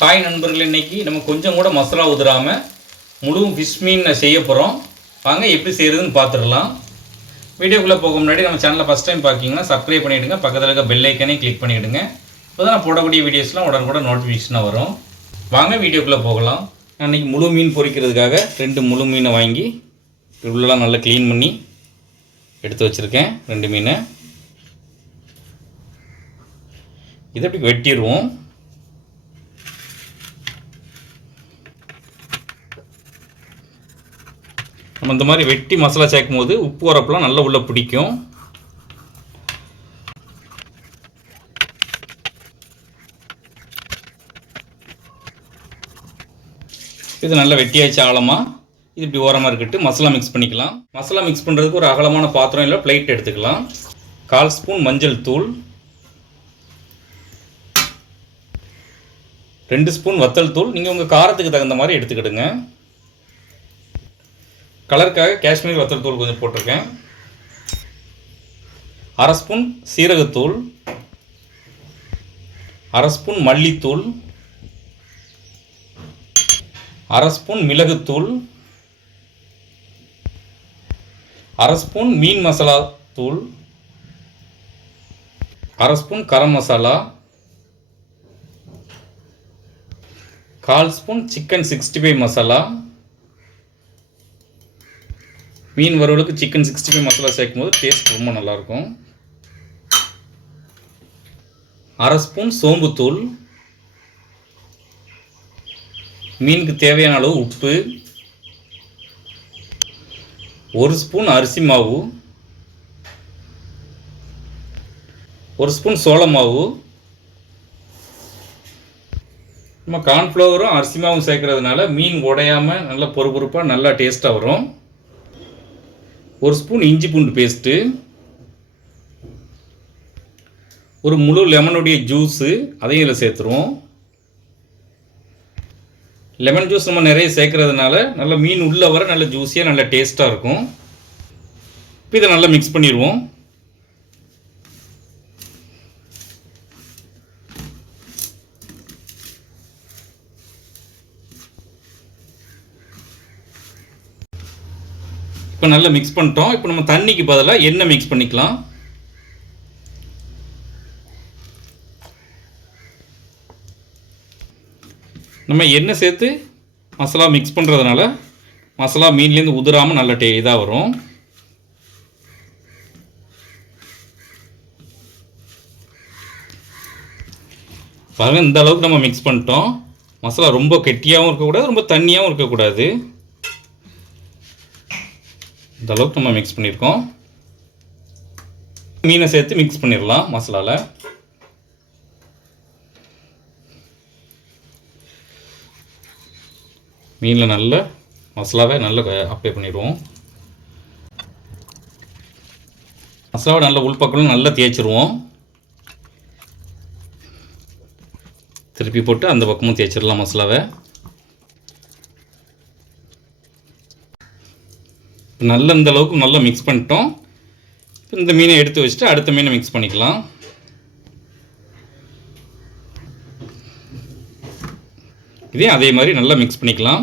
Hi நண்பர்கள் இன்றைக்கி நம்ம கொஞ்சம் கூட மசாலா உதிராமல் முழுவும் ஃபிஷ் மீன் செய்ய போகிறோம் வாங்க எப்படி செய்கிறதுன்னு பார்த்துடலாம் வீடியோக்குள்ளே போக முன்னாடி நம்ம சேனலை ஃபஸ்ட் டைம் பார்க்கிங்கன்னா சப்ஸ்கிரைப் பண்ணிவிடுங்க பக்கத்தில் இருக்க பெல் ஐக்கனே கிளிக் பண்ணிவிடுங்க இப்போ தான் போடக்கூடிய வீடியோஸ்லாம் உடனுக்குடன் நோட்டிஃபிகேஷனாக வரும். வாங்க வீடியோக்குள்ளே போகலாம். நான் இன்றைக்கி முழு மீன் பொரிக்கிறதுக்காக ரெண்டு முழு மீனை வாங்கி உள்ளெல்லாம் நல்லா க்ளீன் பண்ணி எடுத்து வச்சுருக்கேன். ரெண்டு மீனை. இதை அப்படி வெட்டிடுவோம். நம்ம இந்த மாதிரி வெட்டி மசாலா சேர்க்கும் போது உப்பு வரப்பெல்லாம் நல்லா உள்ளே பிடிக்கும். இது நல்லா வெட்டியாச்சு ஆழமாக இது இப்படி ஓரமாக இருக்கட்டு மசாலா மிக்ஸ் பண்ணிக்கலாம். மசாலா மிக்ஸ் பண்ணுறதுக்கு ஒரு அகலமான பாத்திரம் இல்லை பிளேட் எடுத்துக்கலாம். கால் ஸ்பூன் மஞ்சள் தூள். ரெண்டு ஸ்பூன் வத்தல் தூள். நீங்கள் உங்கள் காரத்துக்கு தகுந்த மாதிரி எடுத்துக்கிடுங்க. கலருக்காக காஷ்மீர் வத்தல் தூள் கொஞ்சம் போட்டிருக்கேன். அரை ஸ்பூன் சீரகத்தூள் அரை ஸ்பூன் மல்லித்தூள் அரை ஸ்பூன் மிளகுத்தூள் அரை ஸ்பூன் மீன் மசாலா தூள் அரை ஸ்பூன் கரம் மசாலா கால் spoon chicken sixty five masala மீன் வறுவலுக்கு சிக்கன் சிக்ஸ்டி ஃபைவ் மசாலா சேர்க்கும் போது டேஸ்ட் ரொம்ப நல்லாயிருக்கும். அரை ஸ்பூன் சோம்புத்தூள். மீனுக்கு தேவையான அளவு உப்பு. ஒரு ஸ்பூன் அரிசி மாவு. ஒரு ஸ்பூன் சோள மாவு. நம்ம கார்ன்ஃப்ளவரும் அரிசி மாவும் சேர்க்கறதுனால மீன் உடையாமல் நல்லா பொறுப்பொறுப்பாக நல்லா டேஸ்ட்டாக வரும். ஒரு ஸ்பூன் இஞ்சி பூண்டு பேஸ்ட்டு ஒரு முழு லெமனுடைய ஜூஸு அதையும் இதில் சேர்த்துருவோம். லெமன் ஜூஸ் நம்ம நிறைய சேர்க்குறதுனால நல்ல மீன் உள்ளே வர நல்ல ஜூஸியாக நல்ல டேஸ்ட்டாக இருக்கும். இப்போ இதை நல்லா மிக்ஸ் பண்ணிடுவோம். இப்போ நல்லா மிக்ஸ் பண்ணிட்டோம். இப்போ நம்ம தண்ணிக்கு பதிலாக எண்ணெய் மிக்ஸ் பண்ணிக்கலாம். நம்ம எண்ணெய் சேர்த்து மசாலா மிக்ஸ் பண்ணுறதுனால மசாலா மீன்லேருந்து உதிராமல் நல்ல டே இதாக வரும். பாருங்கள் இந்த அளவுக்கு நம்ம மிக்ஸ் பண்ணிட்டோம். மசாலா ரொம்ப கெட்டியாகவும் இருக்கக்கூடாது ரொம்ப தண்ணியாகவும் இருக்கக்கூடாது. இந்த அளவுக்கு நம்ம மிக்ஸ் பண்ணியிருக்கோம். மீனை சேர்த்து மிக்ஸ் பண்ணிடலாம் மசாலாவில் மீனில் நல்ல மசாலாவை நல்ல அப்ளை பண்ணிடுவோம். மசாலாவை நல்ல உள்பக்கம் நல்லா தேய்ச்சிருவோம். திருப்பி போட்டு அந்த பக்கமும் தேய்ச்சிடலாம் மசாலாவை. நல்ல இந்த அளவுக்கு நல்லா மிக்ஸ் பண்ணிட்டோம். இந்த மீனை எடுத்து வச்சுட்டு அடுத்த மீனை மிக்ஸ் பண்ணிக்கலாம். இதே அதே மாதிரி நல்லா மிக்ஸ் பண்ணிக்கலாம்.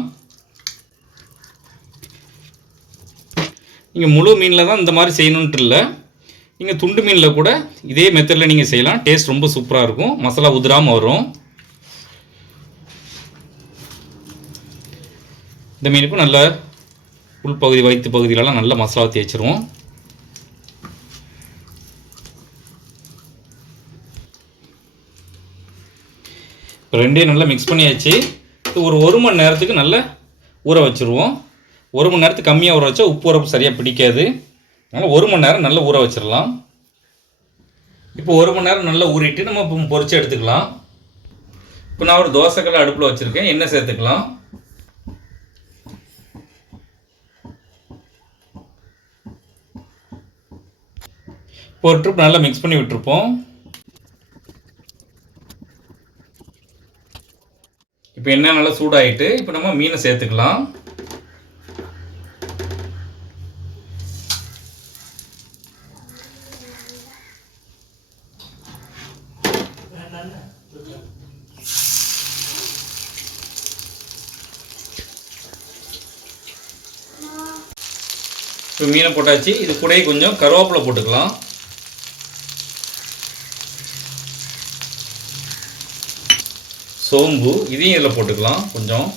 நீங்கள் முழு மீனில் தான் இந்த மாதிரி செய்யணுன்ட்டு இல்லை. நீங்கள் துண்டு மீனில் கூட இதே மெத்தடில் நீங்கள் செய்யலாம். டேஸ்ட் ரொம்ப சூப்பராக இருக்கும். மசாலா உதிராமல் வரும். இந்த மீனுக்கும் நல்லா உள்பகுதி வயிற்று பகுதியிலலாம் நல்ல மசாலா தேய்ச்சிருவோம் இப்போ ரெண்டையும் நல்லா மிக்ஸ் பண்ணியாச்சு. ஒரு ஒரு மணி நேரத்துக்கு நல்லா ஊற வச்சுருவோம். ஒரு மணி நேரத்துக்கு கம்மியாக ஊற வச்சா உப்பு உரப்பு சரியாக பிடிக்காது. அதனால் ஒரு மணி நேரம் நல்லா ஊற வச்சிடலாம் இப்போ ஒரு மணி நேரம் நல்லா ஊறிட்டு நம்ம இப்போ பொரிச்சு எடுத்துக்கலாம். இப்போ நான் ஒரு தோசைக்கெல்லாம் அடுப்பில் வச்சுருக்கேன். எண்ணெய் சேர்த்துக்கலாம். ஒரு ட்ரிப் நல்லா மிக்ஸ் பண்ணி விட்டுருப்போம். இப்போ எண்ணெய் நல்லா சூடாகிட்டு இப்போ நம்ம மீனை சேர்த்துக்கலாம். இப்போ மீனை போட்டாச்சு. இது கூட கொஞ்சம் கருவேப்பிலை போட்டுக்கலாம். சோம்பு இதையும் இதில் போட்டுக்கலாம் கொஞ்சம்.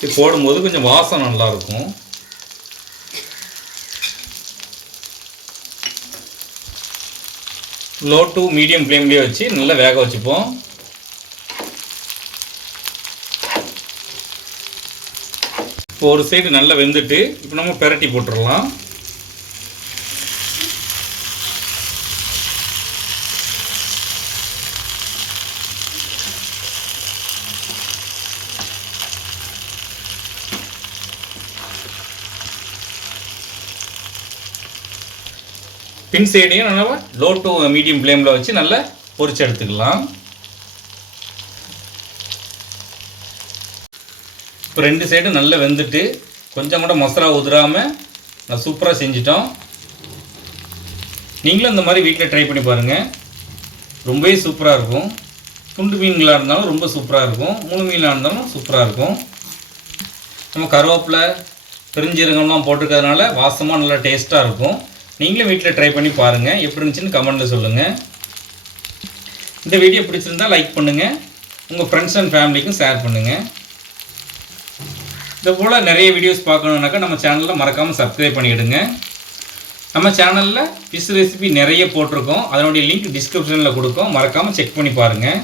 இது போடும்போது கொஞ்சம் வாசம் நல்லா இருக்கும் லோ டு மீடியம் ஃப்ளேம்லேயே வச்சு நல்லா வேக வச்சுப்போம். இப்போ ஒரு சைடு நல்லா வெந்துட்டு இப்போ நம்ம பெரட்டி போட்டுடலாம். பின் சைடையும் நல்லா லோ டு மீடியம் ஃப்ளேமில் வச்சு நல்லா பொறிச்சு எடுத்துக்கலாம். இப்போ ரெண்டு சைடும் நல்லா வெந்துட்டு கொஞ்சம் கூட மசாலா உதிராமல் நான் சூப்பராக செஞ்சிட்டோம். நீங்களும் இந்த மாதிரி வீட்டில் ட்ரை பண்ணி பாருங்கள் ரொம்பவே சூப்பராக இருக்கும். துண்டு மீன்களாக இருந்தாலும் ரொம்ப சூப்பராக இருக்கும். மூணு மீனாக இருந்தாலும் சூப்பராக இருக்கும். நம்ம கருவேப்பிலை பெருஞ்சீரகம்லாம் போட்டிருக்கிறதுனால வாசமாக நல்லா டேஸ்ட்டாக இருக்கும். நீங்களும் வீட்டில் ட்ரை பண்ணி பாருங்கள் எப்படி இருந்துச்சுன்னு கமெண்ட்டில் சொல்லுங்கள் இந்த வீடியோ பிடிச்சிருந்தா லைக் பண்ணுங்கள் உங்கள் ஃப்ரெண்ட்ஸ் அண்ட் ஃபேமிலிக்கும் ஷேர் பண்ணுங்கள் இது போல் நிறைய வீடியோஸ் பார்க்கணுன்னாக்கா நம்ம சேனலில் மறக்காமல் சப்ஸ்கிரைப் பண்ணிவிடுங்க நம்ம சேனலில் ஃபிஷ் ரெசிபி நிறைய போட்டிருக்கோம். அதனுடைய லிங்க் டிஸ்கிரிப்ஷனில் கொடுக்கோம். மறக்காமல் செக் பண்ணி பாருங்கள்